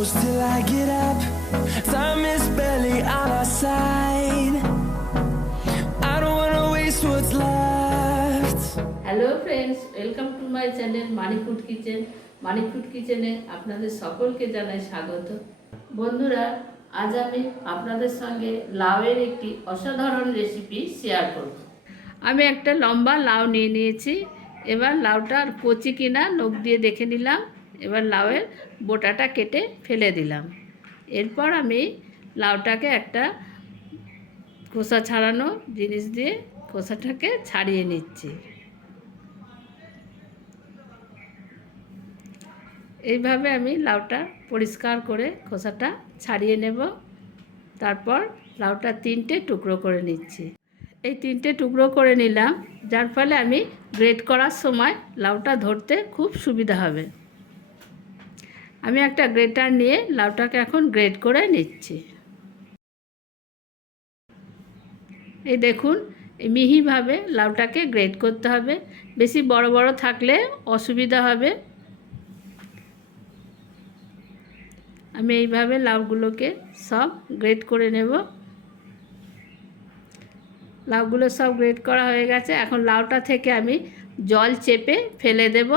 close till I get up. Time is barely on our side. I don't wanna waste what's left. Hello friends, welcome to my channel money food kitchen. Money food কিচেনে আপনাদের সকলকে জানাই স্বাগত। বন্ধুরা, আজ আমি আপনাদের সঙ্গে লাউয়ের একটি অসাধারণ রেসিপি শেয়ার করব। আমি একটা লম্বা লাউ নিয়ে নিয়েছি। এবার লাউটা কচি কিনা নখ দিয়ে দেখে নিলাম। এবার লাউয়ের বোটাটা কেটে ফেলে দিলাম। এরপর আমি লাউটাকে একটা খোসা ছাড়ানো জিনিস দিয়ে খোসাটাকে ছাড়িয়ে নিচ্ছি। এইভাবে আমি লাউটা পরিষ্কার করে খোসাটা ছাড়িয়ে নেব। তারপর লাউটা 3টে টুকরো করে নিচ্ছি। এই 3টে টুকরো করে নিলাম, যার ফলে আমি গ্রেট করার সময় লাউটা ধরতে খুব সুবিধা হবে। আমি একটা গ্রেটার নিয়ে লাউটাকে এখন গ্রেট করে নিচ্ছি। এই দেখুন, মিহিভাবে লাউটাকে গ্রেট করতে হবে। বেশি বড় বড় থাকলে অসুবিধা হবে। আমি এইভাবে লাউগুলোকে সব গ্রেট করে নেব। লাউগুলো সব গ্রেট করা হয়ে গেছে। এখন লাউটা থেকে আমি জল চেপে ফেলে দেব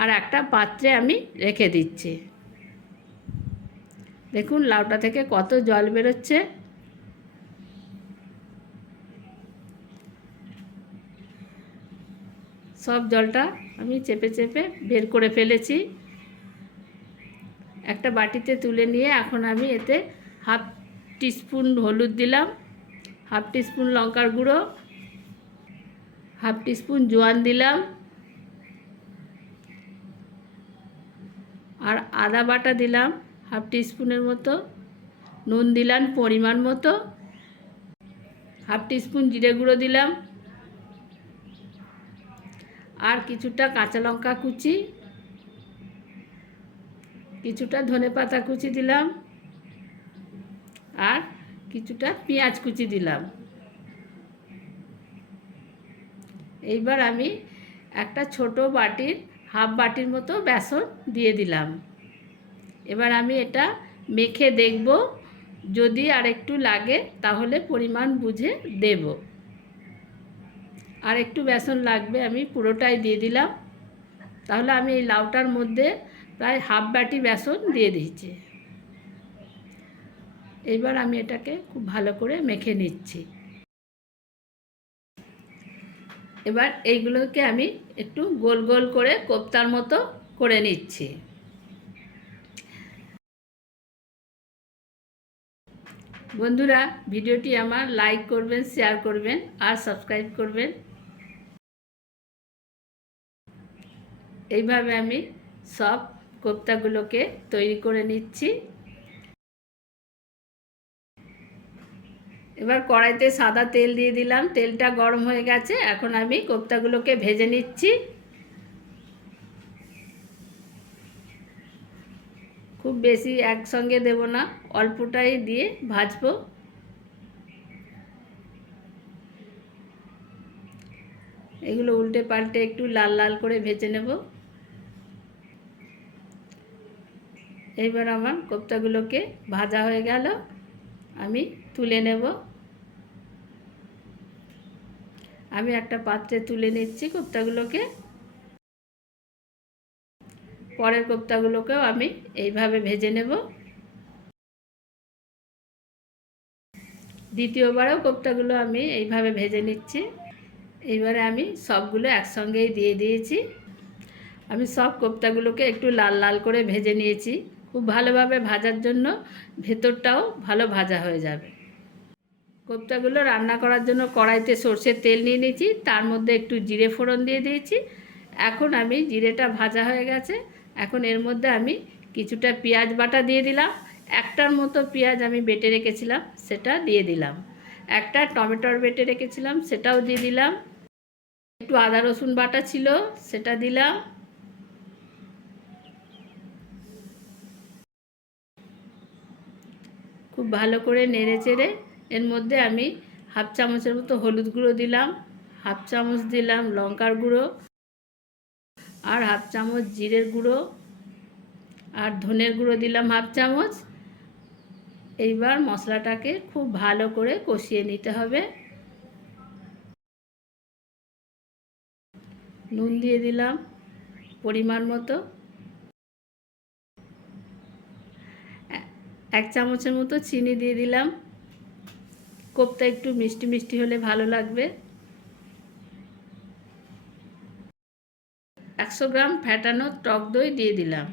আর একটা পাত্রে আমি রেখে দিচ্ছি। দেখুন লাউটা থেকে কত জল বেরোচ্ছে। সব জলটা আমি চেপে চেপে বের করে ফেলেছি। একটা বাটিতে তুলে নিয়ে এখন আমি এতে হাফ টিস্পুন হলুদ দিলাম, হাফ টিস্পুন লঙ্কার গুঁড়ো, হাফ টিস্পুন জোয়ান দিলাম, আর আদা বাটা দিলাম হাফ টিস্পুনের মতো, নুন দিলাম পরিমাণ মতো, হাফ টিস্পুন জিরে গুঁড়ো দিলাম, আর কিছুটা কাঁচা লঙ্কা কুচি, কিছুটা ধনেপাতা কুচি দিলাম, আর কিছুটা পেঁয়াজ কুচি দিলাম। এইবার আমি একটা ছোট বাটির হাফ বাটির মতো বেসন দিয়ে দিলাম। এবার আমি এটা মেখে দেখব, যদি আর একটু লাগে তাহলে পরিমাণ বুঝে দেব। আর একটু বেসন লাগবে, আমি পুরোটাই দিয়ে দিলাম। তাহলে আমি এই লাউটার মধ্যে প্রায় হাফ বাটি বেসন দিয়ে দিয়েছি। এবার আমি এটাকে খুব ভালো করে মেখে নিচ্ছি। এবার এইগুলোকে আমি একটু গোল গোল করে কোপ্তার মতো করে নিচ্ছি। বন্ধুরা, ভিডিওটি আমার লাইক করবেন, শেয়ার করবেন আর সাবস্ক্রাইব করবেন। এইভাবে আমি সব কোপ্তাগুলোকে তৈরি করে নিচ্ছি। এবার কড়াইতে সাদা তেল দিয়ে দিলাম। তেলটা গরম হয়ে গেছে। এখন আমি কোপ্তাগুলোকে ভেজে নিচ্ছি। খুব বেশি একসঙ্গে দেব না, অল্পটাই দিয়ে ভাজবো। এগুলো উল্টে পাল্টে একটু লাল লাল করে ভেজে নেব। এইবার আমার কোপ্তাগুলোকে ভাজা হয়ে গেল, আমি তুলে নেব। আমি একটা পাত্রে তুলে নিচ্ছি কোপ্তাগুলোকে। পরের কোপ্তাগুলোকেও আমি এইভাবে ভেজে নেব। দ্বিতীয়বারেও কোপ্তাগুলো আমি এইভাবে ভেজে নিচ্ছি। এইবারে আমি সবগুলো একসঙ্গেই দিয়ে দিয়েছি। আমি সব কোপ্তাগুলোকে একটু লাল লাল করে ভেজে নিয়েছি। খুব ভালোভাবে ভাজার জন্য ভেতরটাও ভালো ভাজা হয়ে যাবে। কোপ্তাগুলো রান্না করার জন্য কড়াইতে সরষের তেল নিয়ে নিয়েছি, তার মধ্যে একটু জিরে ফোড়ন দিয়ে দিয়েছি। এখন আমি জিরেটা ভাজা হয়ে গেছে। এখন এর মধ্যে আমি কিছুটা পেঁয়াজ বাটা দিয়ে দিলাম। একটার মতো পেঁয়াজ আমি বেটে রেখেছিলাম, সেটা দিয়ে দিলাম। একটা টমেটোর বেটে রেখেছিলাম, সেটাও দিয়ে দিলাম। একটু আদা রসুন বাটা ছিল, সেটা দিলাম। খুব ভালো করে নেড়ে চেড়ে এর মধ্যে আমি হাফ চামচের মতো হলুদ গুঁড়ো দিলাম, হাফ চামচ দিলাম লঙ্কার গুঁড়ো, আর হাফ চামচ জিরের গুঁড়ো, আর ধনের গুঁড়ো দিলাম 1/2 চামচ। এইবার মশলাটাকে খুব ভালো করে কষিয়ে নিতে হবে। নুন দিয়ে দিলাম পরিমাণ মতো, 1 চামচের মতো চিনি দিয়ে দিলাম। কোপ্তা একটু মিষ্টি মিষ্টি হলে ভালো লাগবে। 100 গ্রাম ফ্যাটানো টক দই দিয়ে দিলাম।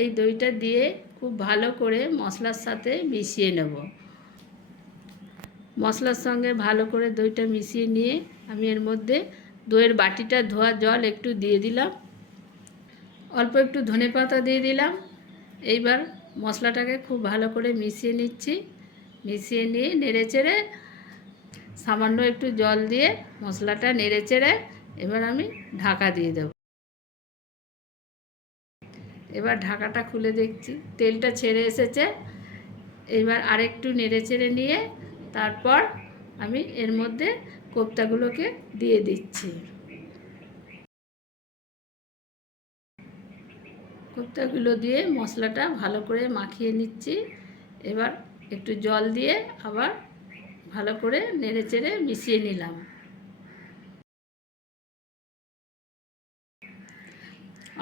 এই দইটা দিয়ে খুব ভালো করে মশলার সাথে মিশিয়ে নেব। মশলার সঙ্গে ভালো করে দইটা মিশিয়ে নিয়ে আমি এর মধ্যে দইয়ের বাটিটা ধোয়া জল একটু দিয়ে দিলাম। অল্প একটু ধনেপাতা দিয়ে দিলাম। এইবার মশলাটাকে খুব ভালো করে মিশিয়ে নিচ্ছি। মিশিয়ে নিয়ে নেড়েচেড়ে সামান্য একটু জল দিয়ে মশলাটা নেড়েচেড়ে এবার আমি ঢাকা দিয়ে দেব। এবার ঢাকাটা খুলে দেখছি তেলটা ছেড়ে এসেছে। এবার আরেকটু নেড়েচেড়ে নিয়ে তারপর আমি এর মধ্যে কোপ্তাগুলোকে দিয়ে দিচ্ছি। কোপ্তাগুলো দিয়ে মশলাটা ভালো করে মাখিয়ে নিচ্ছি। এবার একটু জল দিয়ে আবার ভালো করে নেড়েচেড়ে মিশিয়ে নিলাম।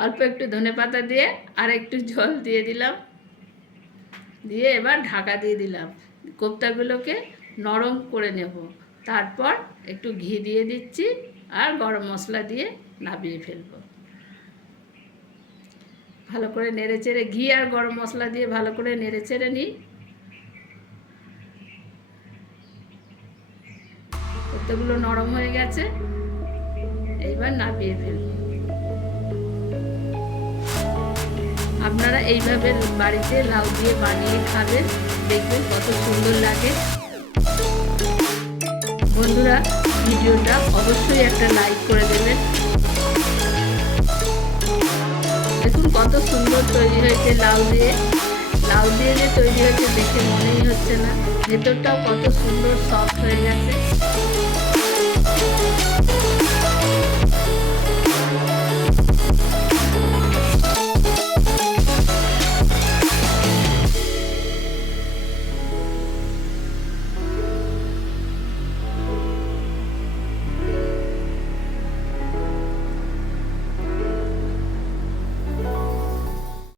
অল্প একটু ধনেপাতা দিয়ে আর একটু জল দিয়ে দিলাম। দিয়ে এবার ঢাকা দিয়ে দিলাম। কোপ্তাগুলোকে নরম করে নেব। তারপর একটু ঘি দিয়ে দিচ্ছি আর গরম মশলা দিয়ে নামিয়ে ফেলব। ভালো করে নেড়েচেড়ে ঘি আর গরম মশলা দিয়ে ভালো করে নেড়েচেড়ে নিই। কোপ্তাগুলো নরম হয়ে গেছে, এইবার নামিয়ে ফেলব। আপনারা এইভাবে বাড়িতে লাউ দিয়ে বানিয়ে খাবেন, দেখবেন কত সুন্দর লাগে। বন্ধুরা, ভিডিওটা অবশ্যই একটা লাইক করে দেবেন। দেখুন কত সুন্দর তৈরি হয়েছে লাউ দিয়ে। লাউ দিয়ে যে তৈরি হয়েছে দেখে মনেই হচ্ছে না, ভেতরটাও কত সুন্দর সফট হয়ে গেছে।